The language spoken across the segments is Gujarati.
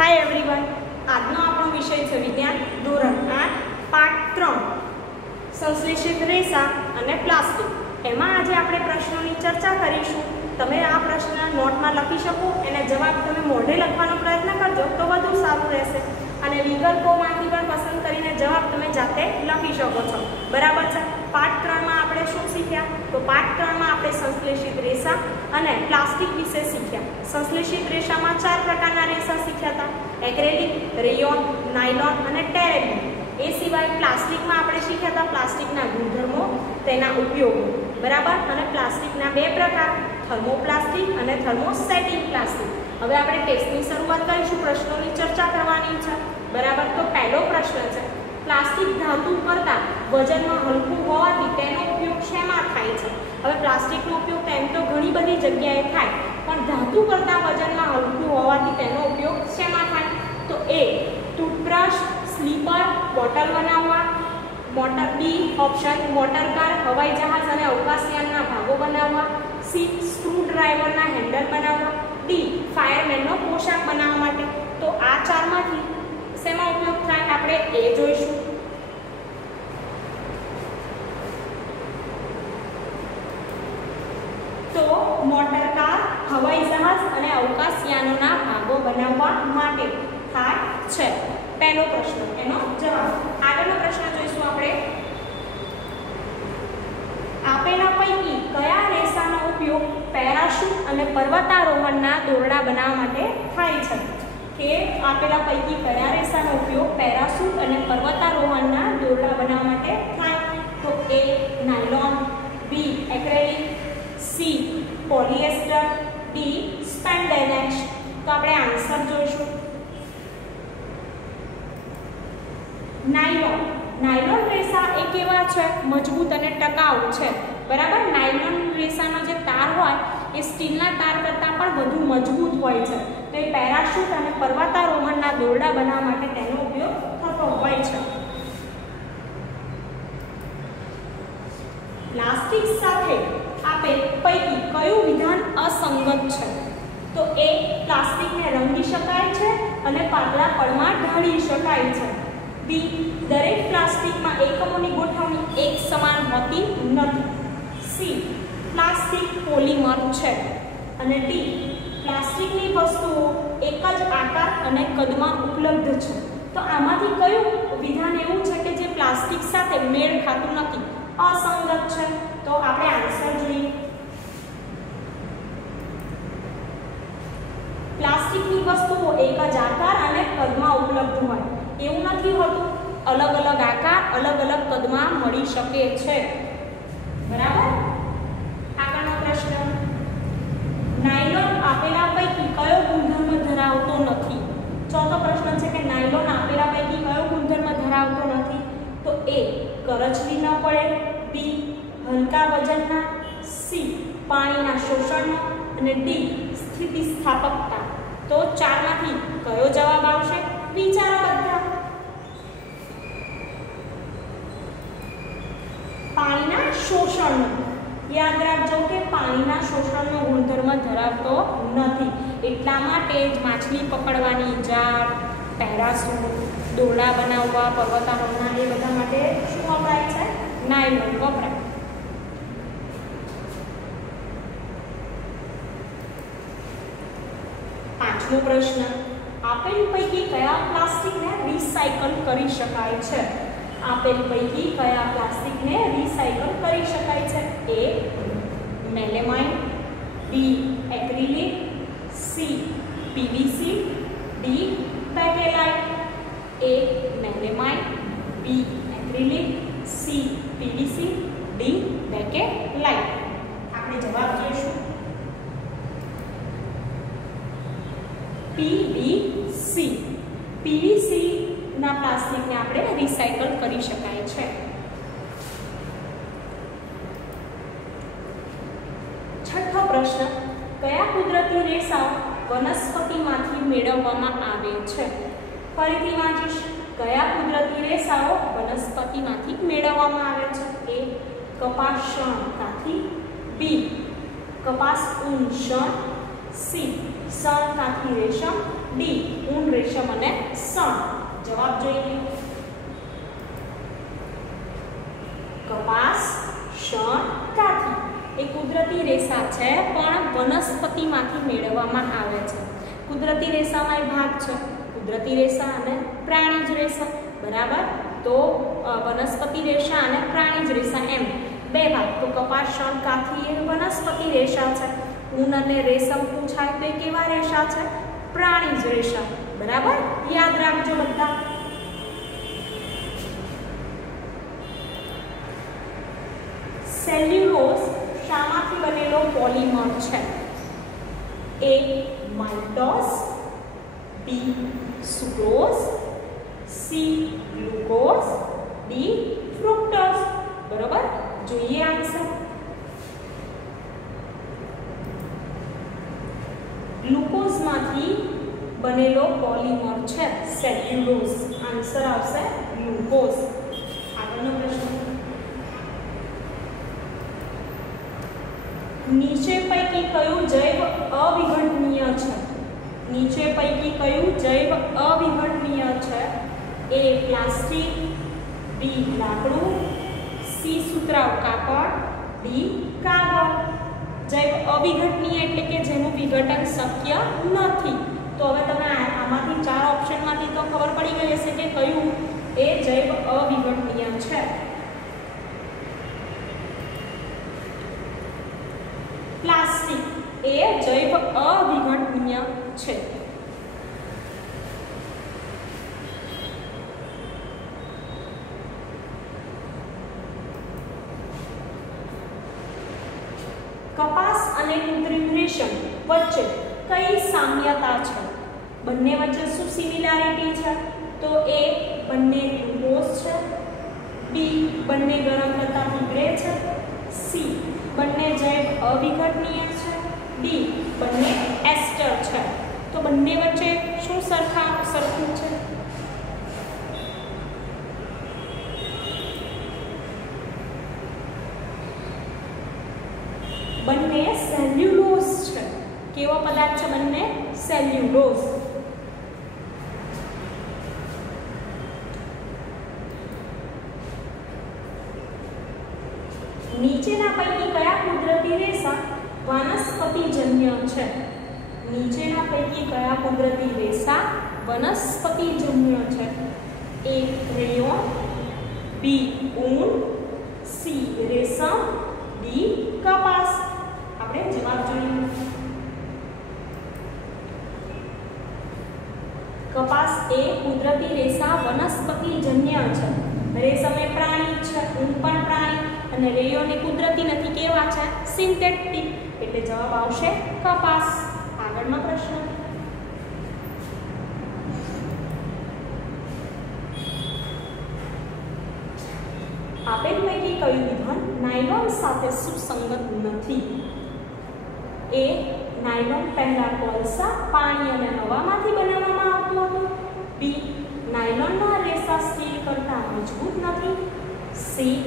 हाय एवरीवन, આજનો આપણો વિષય છે વિજ્ઞાન ધોરણ 8 પાઠ 3 સંશ્લેષિત રેસા અને પ્લાસ્ટિક। એમાં આજે આપણે પ્રશ્નોની ચર્ચા કરીશું। તમે આ પ્રશ્ન નોટમાં લખી શકો અને જવાબ તમે મોઢે લખવાનો પ્રયત્ન કરજો તો વધુ સારું રહેશે અને વિકલ્પોમાંથી પણ પસંદ કરીને જવાબ તમે જાતે લખી શકો છો। બરાબર છે। પાઠ 3 માં આપણે શું શીખ્યા? તો પાઠ 3 માં આપણે સંશ્લેષિત રેસા અને પ્લાસ્ટિક વિશે શીખ્યા। સંશ્લેષિત રેસામાં 4 પ્રકારના રેસા શીખ્યા હતા: એક્રેલિક, રેયોન, નાયલોન અને ટેરેબિન। એ સિવાય પ્લાસ્ટિકમાં આપણે શીખ્યા હતા પ્લાસ્ટિકના ગુણધર્મો, તેના ઉપયોગો। બરાબર। અને પ્લાસ્ટિકના 2 પ્રકાર, થર્મોપ્લાસ્ટિક અને થર્મોસેટિક પ્લાસ્ટિક। હવે આપણે ટેસ્ટની શરૂઆત કરીશું, પ્રશ્નોની ચર્ચા કરવાની છે। બરાબર। તો પહેલો પ્રશ્ન છે, પ્લાસ્ટિક ધાતુ કરતાં વજનમાં હલકું હોવાથી તેનો ઉપયોગ શેમાં થાય છે? હવે પ્લાસ્ટિકનો ઉપયોગ તેમ તો ઘણી બધી જગ્યાએ થાય, પણ ધાતુ કરતાં વજનમાં હલકું હોવાથી તેનો ઉપયોગ શેમાં થાય? તો એ ટૂથબ્રશ, સ્લીપર, બોટલ બનાવવા, મોટર બી ઓપ્શન મોટરકાર, હવાઈ જહાજ અને અવકાશયાનના ભાગો બનાવવા, સી સ્ક્રૂ ડ્રાઈવરના હેન્ડલ બનાવવા, ડી ફાયરમેનનો પોશાક બનાવવા માટે। તો આ ચારમાંથી શેમાં ઉપયોગ થાય આપણે એ જોઈશું। તો મોટરકાર, હવાઈ જહાજ અને અવકાશયાનોના ભાગો બનાવવા માટે થાય છે। પહેલો પ્રશ્ન એનો જવાબ। આગળનો પ્રશ્ન જોઈશું આપણે। આપેલા પૈકી કયા રેસાનો ઉપયોગ પેરાશૂટ અને પર્વતારોહણના દોરડા બનાવવા માટે થાય છે? કે આપેલા પૈકી કયા રેસાનો ઉપયોગ પેરાશૂટ અને પર્વતારોહણના દોરડા બનાવવા માટે થાય? તો એ નાયલોન, બી એક્રેલિક, સી પોલિએસ્ટર, ડી સ્પેન્ડેક્સ। તો આપણે આન્સર જોઈશું। નાયલોન। નાયલોન રેસા એ કેવા છે? મજબૂત અને ટકાઉ છે। બરાબર। નાયલોન રેસાનો જે તાર હોય એ સ્ટીલના તાર કરતાં પણ વધુ મજબૂત હોય છે। તો એ પેરાશૂટ અને પર્વતારોહણના દોરડા બનાવવા માટે તેનો ઉપયોગ થતો હોય છે। પ્લાસ્ટિક સાથે આપેલ પૈકી કયું વિધાન અસંગત છે? તો એ પ્લાસ્ટિકને રંગી શકાય છે અને પાતળા પડમાં ઢાળી શકાય છે। બી દરેક પ્લાસ્ટિકમાં એકમોની ગોઠવણી એક સમાન હોતી નથી। સી પ્લાસ્ટિક પોલિમર છે અને ડી પ્લાસ્ટિકની વસ્તુઓ એક જ આકાર અને કદમાં ઉપલબ્ધ છે। તો આમાંથી કયું વિધાન એવું છે કે જે પ્લાસ્ટિક સાથે મેળ ખાતું નથી, અસંગત છે? તો આપણે આન્સર જોઈએ। પ્લાસ્ટિકની વસ્તુઓ એક જ આકાર અને કદમાં ઉપલબ્ધ હોય એવું નથી હોતું, અલગ અલગ આકાર અલગ અલગ કદમાં મળી શકે છે। બરાબર। આગળનો પ્રશ્ન, નાયલોન આપેલા પૈકી કયો ગુણધર્મ ધરાવતો નથી? ચોથો પ્રશ્ન છે કે નાયલોન આપેલા પૈકી કયો ગુણધર્મ ધરાવતો નથી? તો એ કરચલી ન પડે, બી હલકા વજનના, સી પાણીના શોષણનો અને ડી સ્થિતિસ્થાપકતા। તો ચારમાંથી કયો જવાબ આવશે? વિચારો બધા। પાણીના શોષણનો યાદ રાખજો કે પાણીના શોષણનો ગુણધર્મ ધરાવતો નથી, એટલા માટે જ માછલી પકડવાની જાળ, પેરાશૂટ, દોરડા બનાવવા, પર્વતારોહણ એ બધા માટે શું વપરાય છે? નાયલોન વપરાય। પાંચમો પ્રશ્ન, આપેલ પૈકી કયા પ્લાસ્ટિકને રિસાયકલ કરી શકાય છે? આપેલ પૈકી કયા પ્લાસ્ટિકને રિસાયકલ કરી શકાય છે? A melamine, B acrylic, C PVC, D bakelite. A melamine, B acrylic, C PVC, D bakelite. આપણે જવાબ જોઈશું। પીવીસી। પીવીસી ના પ્લાસ્ટિકને આપણે રિસાયકલ કરી શકાય છે। છઠ્ઠો પ્રશ્ન, કયા કુદરતી રેસાઓ વનસ્પતિમાંથી મેળવવામાં આવે છે? ફરીથી વાંચીશ। કયા કુદરતી રેસાઓ વનસ્પતિમાંથી મેળવવામાં આવે છે? એ કપાસ શણમાંથી, બી કપાસ ઊન શણ, સી શણ કાંથી રેશમ, ડી ઊન રેશમ અને શણ. જવાબ જોઈએ. કપાસ, શણ, કાંથી એ કુદરતી રેસા છે પણ વનસ્પતિમાંથી મેળવવામાં આવે છે. કુદરતી રેસામાં એ ભાગ છે કુદરતી રેસા અને પ્રાણીજ રેસા. બરાબર. તો વનસ્પતિ રેસા અને પ્રાણીજ રેસા એમ બે ભાગ. તો કપાસ, શણ, કાંથી એ વનસ્પતિ રેસા છે. ઊન અને રેશમ પૂછાય તો એ કેવા રેસા છે? પ્રાણીજ રેસા. બરાબર. યાદ રાખજો બધા. સેલ્યુલોઝ શામાંથી બનેલો પોલિમર છે? A maltose, B sucrose, C glucose, D fructose. બરોબર. જોઈએ આન્સર. ગ્લુકોઝમાંથી બનેલો પોલિમર છે સેલ્યુલોઝ. આન્સર આવશે ગ્લુકોઝ. આગળનો પ્રશ્ન. નીચે પૈકી કયું જૈવ અવિઘટનીય છે? નીચે પૈકી કયું જૈવ અવિઘટનીય છે? એ પ્લાસ્ટિક, બી લાકડું, સી સુતરાઉ કાપડ, ડી કાગળ. જૈવ અવિઘટનીય એટલે કે જેનું વિઘટન શક્ય નથી. તો હવે તમે આમાંથી ચાર ઓપ્શનમાંથી તો ખબર પડી ગઈ હશે કે કયું એ જૈવ અવિઘટનીય છે. પ્લાસ્ટિક એ જૈવ અવિઘટનીય છે. કપાસ અને કૃત્રિમ રેશમ વચ્ચે કઈ સામ્યતા છે? બંને વચ્ચે શું સિમિલારિટી છે? તો એ બંને ગ્લુકોઝ છે, બી બંને ગરમ થતા પીગળે છે, સી બંને જૈવ અવિઘટનીય છે, ડી બંને એસ્ટર છે. તો બંને વચ્ચે શું સરખું છે? બંને સેલ્યુલોઝ છે. કેવો પદાર્થ છે બંને? સેલ્યુલોઝ. નીચેના પૈકી કયા કુદરતી રેસા વનસ્પતિજન્ય છે? નીચેના પૈકી કયા કુદરતી રેસા વનસ્પતિજન્ય છે? એ રેયોન, બી ઊન, સી રેશમ, ડી કપાસ. આપણે જવાબ જોઈએ. કપાસ એ કુદરતી રેસા વનસ્પતિજન્ય છે. રેશમ એ પ્રાણી છે, ઊન પણ પ્રાણી, અને રેયોન એ કુદરતી નથી. કેવા છે? સિન્થેટિક. એટલે જવાબ આવશે કપાસ. આગળનો પ્રશ્ન. આપેલ પૈકી કયું વિધાન નાયલોન સાથે સુસંગત નથી? એ નાયલોન પહેલા કોલસા, પાણી અને હવામાંથી બનાવવામાં આવતું હતું. બી નાયલોનના રેસા સ્ટીલ કરતાં મજબૂત નથી. સી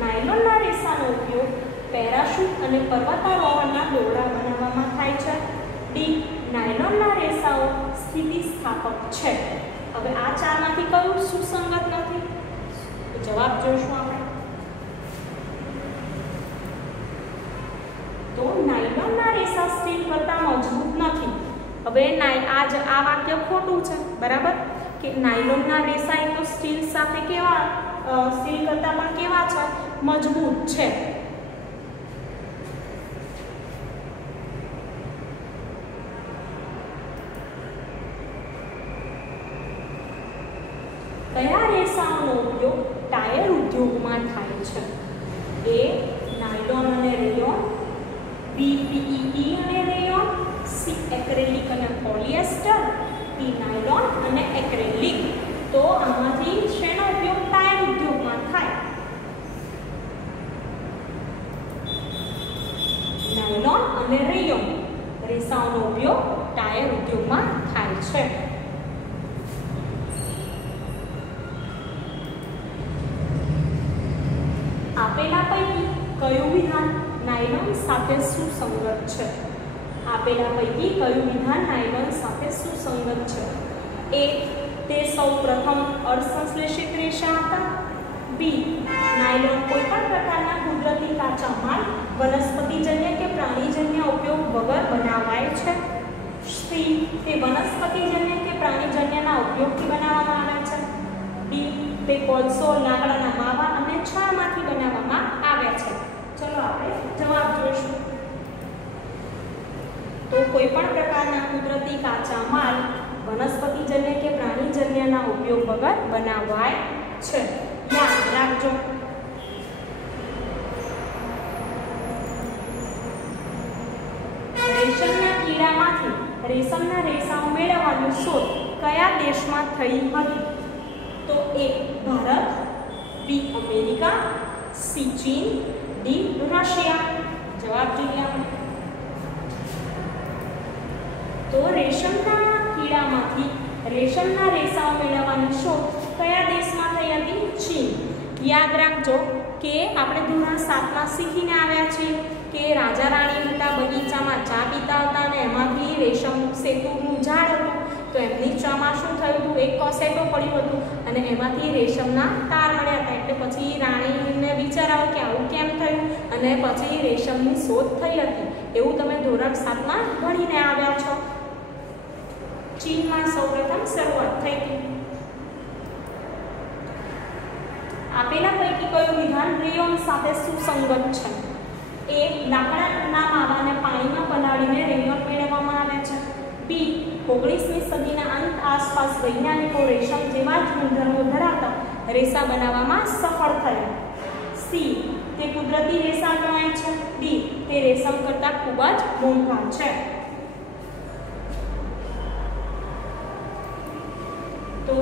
નાયલોનના રેસાનો ઉપયોગ પેરાશૂટ અને પર્વતારોહણના દોરડા બનાવવામાં થાય છે. ડી નાયલોનના રેસાઓ સ્થિતિસ્થાપક છે. હવે આ ચારમાંથી કયું સુસંગત નથી? જવાબ જોઈશું આપણે. તો નાયલોનના રેસા સ્ટીલ કરતાં મજબૂત નથી. હવે આ વાક્ય ખોટું છે. બરાબર. કે નાયલોનના રેસા એ તો સ્ટીલ સાથે કેવા સ્ટીલ કરતાં પણ કેવા છે? મજબૂત છે. કયા રેસાઓનો ઉપયોગ ટાયર ઉદ્યોગમાં થાય છે? એ નાયલોન અને રેયોન, બી પીઈ અને રેયોન, સી એક્રેલિક અને પોલિએસ્ટર, ડી નાયલોન અને એક્રેલિક. તો આમાંથી શેનો ઉપયોગ ટાયર ઉદ્યોગમાં થાય? નાયલોન અને રેયોન રેસાઓનો ઉપયોગ ટાયર ઉદ્યોગમાં થાય છે. આપેલા પૈકી કયું વિધાન નાયલોન સાથે સુસંગત છે? આપેલા પૈકી કયું વિધાન નાયલોન સાથે સુસંગત છે? એ. તે સૌ પ્રથમ અર્ધસંશ્લેષિત રેસા હતા. બી. નાયલોન કોઈપણ પ્રકારના કુદરતી કાચા માલ, વનસ્પતિજન્ય કે પ્રાણીજન્ય ઉપયોગ વગર બનાવાય છે. સી. તે વનસ્પતિજન્ય કે પ્રાણીજન્યના ઉપયોગથી બનાવવામાં આવે છે. ડી. તે કોલસો, લાકડાના માવા અને છાણમાંથી બનાવવામાં આવે છે. ચલો આપણે જવાબ જોઈશું. તો કોઈ પણ પ્રકારના કુદરતી કાચા માલ, વનસ્પતિજન્ય કે પ્રાણીજન્યના ઉપયોગ વગર બનાવાય છે. યાદ રાખજો. રેશમના કીડામાંથી રેશમના રેસાઓ મેળવવાની શોધ કયા દેશમાં થઈ હતી? તો એ. ભારત. બી. અમેરિકા. સી. ચીન. ડી. રશિયા. જવાબ જોઈએ આપણે. તો રેશમના કીડામાંથી રેશમના રેસાઓ મેળવવાની શોધ કયા દેશમાં થઈ હતી? ચીન. યાદ રાખજો કે આપણે ધોરણ 7માં શીખીને આવ્યા છીએ કે રાજા રાણી હતા, બગીચામાં ચા પીતા હતા અને એમાંથી રેશમ સેતુનું ઝાડ હતું. તો એમની ચામાં શું થયું હતું? એક કોસેટો પડ્યું હતું અને એમાંથી રેશમના તાર મળ્યા હતા. એટલે પછી રાણીને વિચાર આવ્યો કે આવું કેમ થયું, અને પછી રેશમની શોધ થઈ હતી. એવું તમે ધોરણ 7માં ભણીને આવ્યા છો. ચીનમાં સૌપ્રથમ શરૂઆત થઈ હતી. આપેલા પૈકી કયું વિધાન રેયોન સાથે સુસંગત છે? એ. લાકડાના માવાને પાણીમાં પલાળીને રેયોન મેળવવામાં આવે છે. બી. 19મી સદીના અંત આસપાસ વૈજ્ઞાનિકો રેશમ જેવા જ ગુણધર્મો ધરાવતા રેસા બનાવવામાં સફળ થયા. સી. તે કુદરતી રેસા ગણાય છે. ડી. તે રેશમ કરતાં ખૂબ જ મોંઘા છે. તો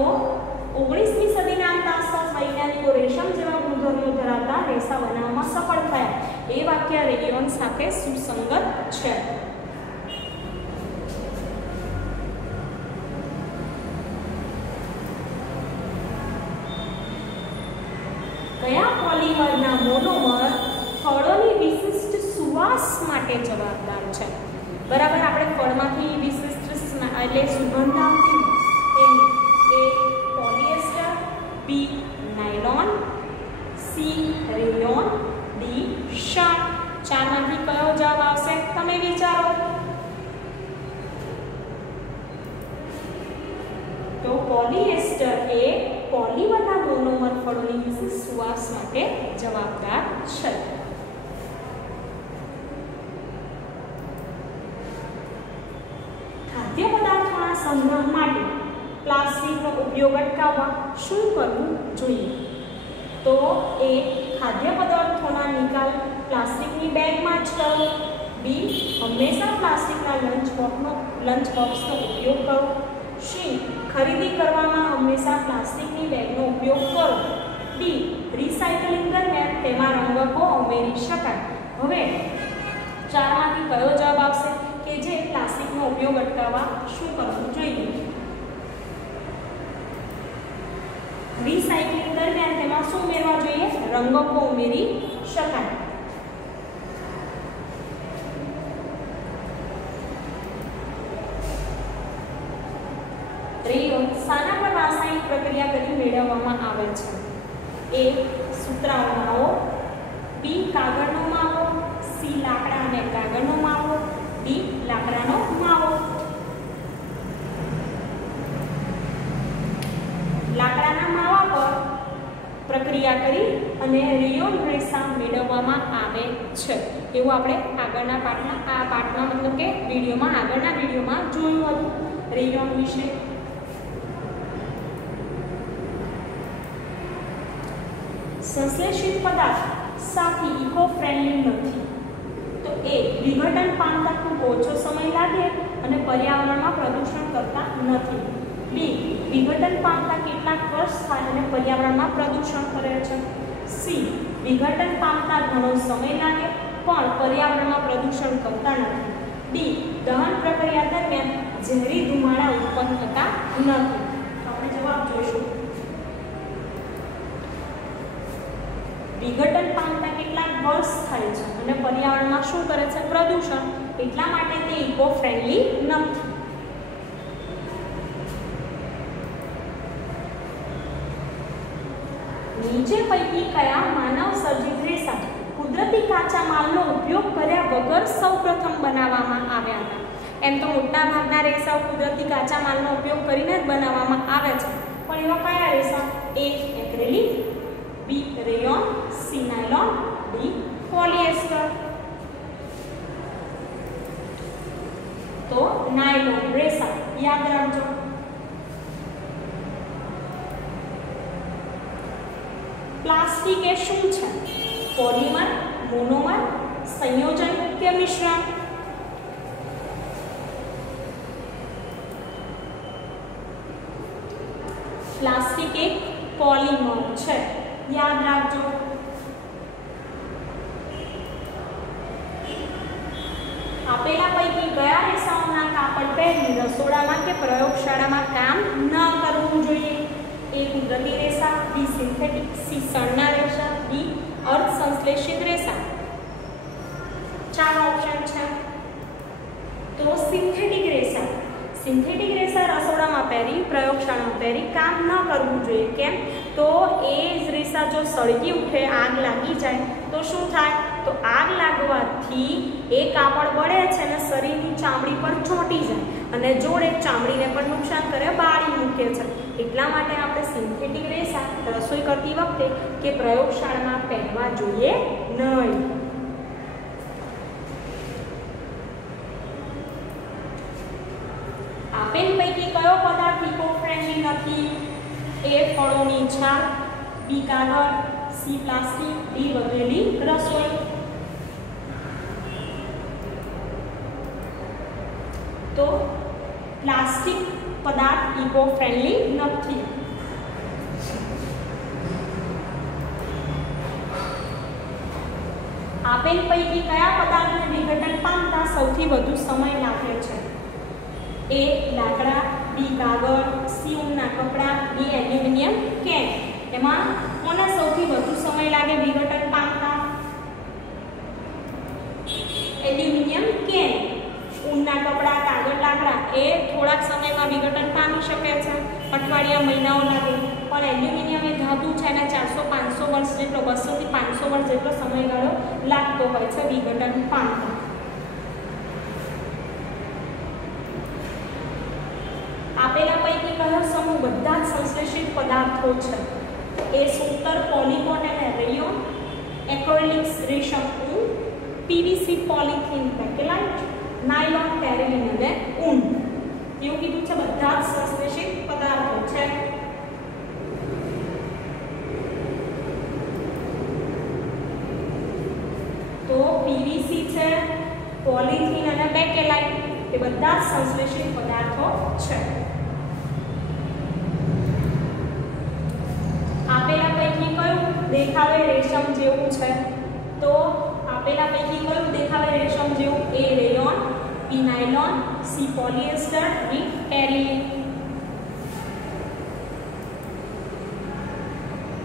19મી સદીના અંત આસપાસ વૈજ્ઞાનિકો રેશમ જેવા ગુણધર્મો ધરાવતા રેસા બનાવવામાં સફળ થયા. એ વાક્ય રેયોન સાથે સુસંગત છે. કયા પોલિમરના મોનોમર ફળોની વિશિષ્ટ સુવાસ માટે જવાબદાર છે? બરાબર, આપણે ફળમાંથી વિશિષ્ટ એટલે સુગંધ આવતી એની. એ. પોલિએસ્ટર. બી. નાયલોન. સી. રેયોન. ડી. શણ. ચારમાંથી કયો જવાબ આવશે તમે વિચારો. તો પોલિએસ્ટર એ પોલિમરના મોનોમર ફળોની વિશિષ્ટ સુવાસ માટે જવાબદાર છે. ખાદ્ય પદાર્થોના સંગ્રહ માટે પ્લાસ્ટિકનો ઉપયોગ અટકાવવા શું કરવું જોઈએ? તો એ. ખાદ્ય પદાર્થોના નિકાલ પ્લાસ્ટિકની બેગમાં જ કરો. બી. હંમેશા પ્લાસ્ટિકના લંચ બોક્સનો ઉપયોગ કરો. સી. ખરીદી કરવામાં હંમેશા પ્લાસ્ટિકની બેગનો ઉપયોગ કરો. ડી. રિસાયકલિંગ દરમિયાન તેમાં રંગકો ઉમેરી શકાય. હવે ચારમાંથી કયો જવાબ આવશે કે જે પ્લાસ્ટિકનો ઉપયોગ અટકાવવા શું કરવું જોઈએ? રિસાયકલિંગ દરમિયાન તેમાં શું ઉમેરવા જોઈએ? રંગકો ઉમેરી શકાય. રેયોન શાના પર રાસાયણિક પ્રક્રિયા કરી મેળવવામાં આવે છે? એ. સૂતરાનો માવો. બી. કાગળનો માવો. સી. લાકડા અને કાગળનો માવો. ડી. લાકડાનો માવો. લાકડાના માવા પર પ્રક્રિયા કરી અને રેયોન રેસા મેળવવામાં આવે છે. એવું આપણે આગળના પાઠમાં મતલબ કે આગળના વિડીયોમાં જોયું હતું રેયોન વિશે. સંશ્લેષિત પદાર્થ સાથી ઇકો ફ્રેન્ડલી નથી. તો એ. વિઘટન પામતા ખૂબ ઓછો સમય લાગે અને પર્યાવરણમાં પ્રદૂષણ કરતા નથી. બી. વિઘટન પામતા કેટલાક વર્ષ થાય અને પર્યાવરણમાં પ્રદૂષણ કરે છે. સી. વિઘટન પામતા ઘણો સમય લાગે પણ પર્યાવરણમાં પ્રદૂષણ કરતા નથી. ડી. દહન પ્રક્રિયા દરમિયાન ઝેરી ધુમાડા ઉત્પન્ન થતા નથી. આપણે જવાબ જોઈશું. વિઘટન પામતા કેટલાક વર્ષ થાય છે અને પર્યાવરણમાં શું કરે છે? પ્રદૂષણ. એટલા માટે તે ઇકો ફ્રેન્ડલી નથી. નીચે પૈકી કયા માનવ સર્જિત રેસા કુદરતી કાચા માલનો ઉપયોગ કર્યા વગર સૌપ્રથમ બનાવવામાં આવ્યા હતા? એમ તો મોટા ભાગના રેસાઓ કુદરતી કાચા માલનો ઉપયોગ કરીને જ બનાવવામાં આવે છે, પણ એવા કયા રેસા? A acrylic, B rayon, C nylon, D polyester. તો નાયલોન રેસા યાદ રાખજો. પ્લાસ્ટિક એ શું છે? પોલિમર, મોનોમર, સંયોજન કે મિશ્રણ? પ્લાસ્ટિક એક પોલિમર છે, યાદ રાખજો. આપેલા પૈકી કયા રેસાઓના કાપડ પહેરી રસોડામાં કે પ્રયોગશાળામાં કામ ન કરવું જોઈએ? એ કુદરતી રેસા, બી સિન્થેટિક, સી સણના રેસા, ડી અર્ધ સંશ્લેષિત રેસા. 4 ઓપ્શન છે. તો સિન્થેટિક રેસા. સિન્થેટિક રેસા રસોડામાં પહેરી પ્રયોગશાળામાં પહેરી કામ ન કરવું જોઈએ. કેમ? તો એ જ રેસા જો સળગી ઉઠે, આગ લાગી જાય તો શું થાય? તો આગ લાગવાથી એ કાપડ બળે છે અને શરીરની ચામડી પર ચોંટી જાય અને જોડે ચામડીને પણ નુકસાન કરે, બાળી મૂકે છે. એટલા માટે આપણે સિન્થેટિક રેસા રસોઈ કરતી વખતે કે પ્રયોગશાળામાં પહેરવા જોઈએ નહીં. આપેલ પૈકી કયો પદાર્થ ઇકો ફ્રેન્ડલી નથી? એ ફળોની છાલ, બી કાગળ, સી પ્લાસ્ટિક, ડી વધેલી રસોઈ. તો પ્લાસ્ટિક પદાર્થ ઇકો ફ્રેન્ડલી નથી. આપેલ પૈકી કયા પદાર્થને વિઘટન પામતા સૌથી વધુ સમય લાગે છે? એ લાકડા, બી કાગળ, સી ઊનના કપડા, ડી એલ્યુમિનિયમ કેન. એમાં કોને સૌથી વધુ સમય લાગે વિઘટન પામતા? Aluminium can. ઊનના કપડા, કાગળ, લાકડા એ થોડાક સમયમાં વિઘટન પામી શકે છે, અઠવાડિયા, મહિનાઓ લાગે. પણ એલ્યુમિનિયમ એ ધાતુ છે અને 400-500 વર્ષ જેટલો, 200 થી 500 વર્ષ જેટલો સમયગાળો લાગતો હોય છે વિઘટન પામતા. આપેલા પૈકી કયો સમૂહ બધા જ સંશ્લેષિત પદાર્થો છે? એ સૂતર, પોલીકોટ અને રેયોન, એક્રેલિક રેશમ ઊન, PVC polythene bakelite, nylon, terylene અને ઊન. એવું કીધું છે બધા જ સંશ્લેષિત પદાર્થો છે. તો પીવીસી છે, પોલિથીન અને બેકેલાઇટ એ બધા જ સંશ્લેષિત પદાર્થો છે. આપેલા પૈકી કયું દેખાવે રેશમ જેવું છે? તો આપેલા પૈકી કયું દેખાવે રેશમ જેવું? એ રેયોન, બી નાયલોન, સી પોલિએસ્ટર, ડી ટેરેલિન.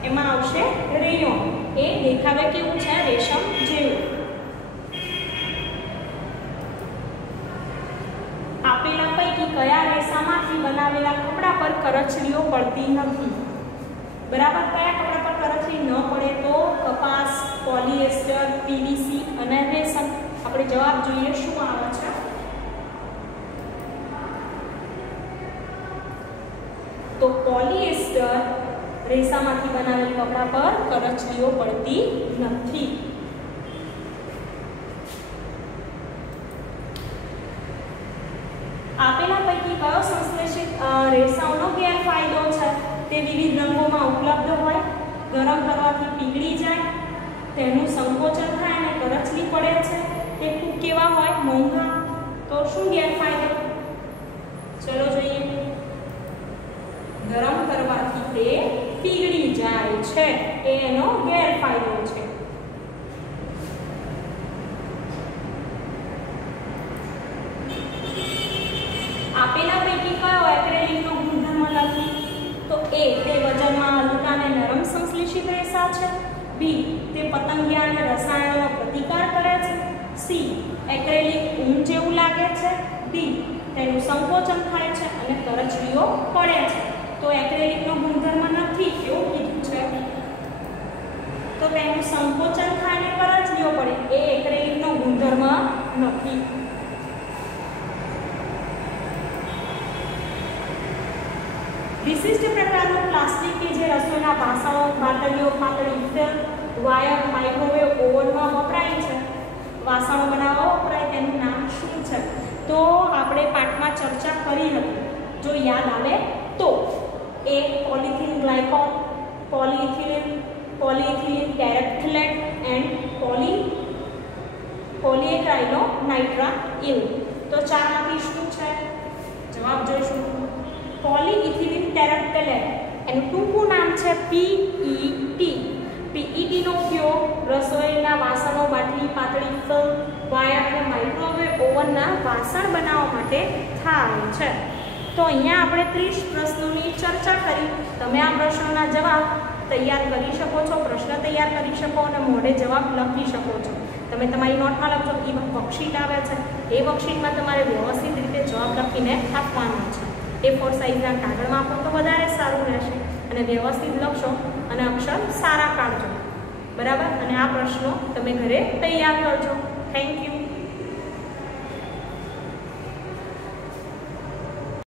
એમાં આવશે રેયોન. એ દેખાવે કેવું છે? રેશમ જેવું. આપેલા પૈકી કયા રેસામાંથી બનાવેલા કપડા પર કરચલીઓ પડતી નથી? બરાબર, કયા કપડા પર કરચલી ન પડે? તો કપાસ, પોલિએસ્ટર, પીવીસી અને રેશમ. આપણે જવાબ જોઈએ શું આવે છે. તો પોલિએસ્ટર રેસામાંથી બનાવેલ કપડા પર કરચલીઓ પડતી નથી. આપેલા પૈકી કયો સંશ્લેષિત રેસાઓનો ગેરફાયદો છે? તે વિવિધ રંગોમાં ઉપલબ્ધ હોય, ગરમ કરવાથી પીગળી જાય, તેનું સંકોચન થાય અને કરચલી પડે છે, તે ખૂબ કેવા હોય? મોંઘા. તો શું ગેરફાયદો? ચલો જોઈએ. ગરમ કરવાથી તે પીગળી જાય છે, એ એનો ગેરફાયદો છે. આપેલા પૈકી કયો એક્રેલિકનો ગુણધર્મ નથી? તો એ તે વજનમાં હલકા અને નરમ સંશ્લેષિત રેસા છે, બી તે પતંગિયા અને રસાયણોનો પ્રતિકાર કરે છે, સી એક્રેલિક ઊન જેવું લાગે છે, ડી તેનું સંકોચન થાય છે અને કરચલીઓ પડે છે. તો એક્રેલિકનો ગુણધર્મ નથી એવું કીધું છે, તો તેનું સંકોચન થાય અને કરચલીઓ પડે એ એક્રેલિકનો ગુણધર્મ નથી. વિશિષ્ટ પ્રકારનું પ્લાસ્ટિક કે જે રસોઈના વાસણો, બાટલીઓ, પાતળી ફિલ્મ, વાયર, માઇક્રોવેવ, ઓવનમાં વપરાય છે, વાસણો બનાવવા વપરાય તેનું નામ શું છે? તો આપણે પાઠમાં ચર્ચા કરી હતી, જો યાદ આવે તો. એ પોલિથીન ગ્લાયકોલ, પોલિઇથિલિન ટેરેપ્થલેટ એન્ડ પોલીએક્રાઇલોનાઇટ્રાઇલ. તો ચારમાંથી શું છે? જવાબ જોઈશું. પોલિઇથિલિન ટેરેપ્થલેટ એનું ટૂંકું નામ છે PET. PETનો ઉપયોગ રસોઈના વાસણો, બાટલી, પાતળી ફિલ્મ, વાયર અને માઇક્રોવેવ ઓવનના વાસણ બનાવવા માટે થાય છે. તો અહીંયા આપણે 30 પ્રશ્નોની ચર્ચા કરી. તમે આ પ્રશ્નોના જવાબ તૈયાર કરી શકો છો, પ્રશ્ન તૈયાર કરી શકો અને મોઢે જવાબ લખી શકો છો. તમે તમારી નોટમાં લખજો. એ વર્કશીટ આવે છે, એ વર્કશીટમાં તમારે વ્યવસ્થિત રીતે જવાબ લખીને આપવાનો છે. A4 સાઇઝના કાગળમાં આપો તો વધારે સારું રહેશે અને વ્યવસ્થિત લખશો અને અક્ષર સારા કાઢજો. બરાબર? અને આ પ્રશ્નો તમે ઘરે તૈયાર કરજો. Thank you.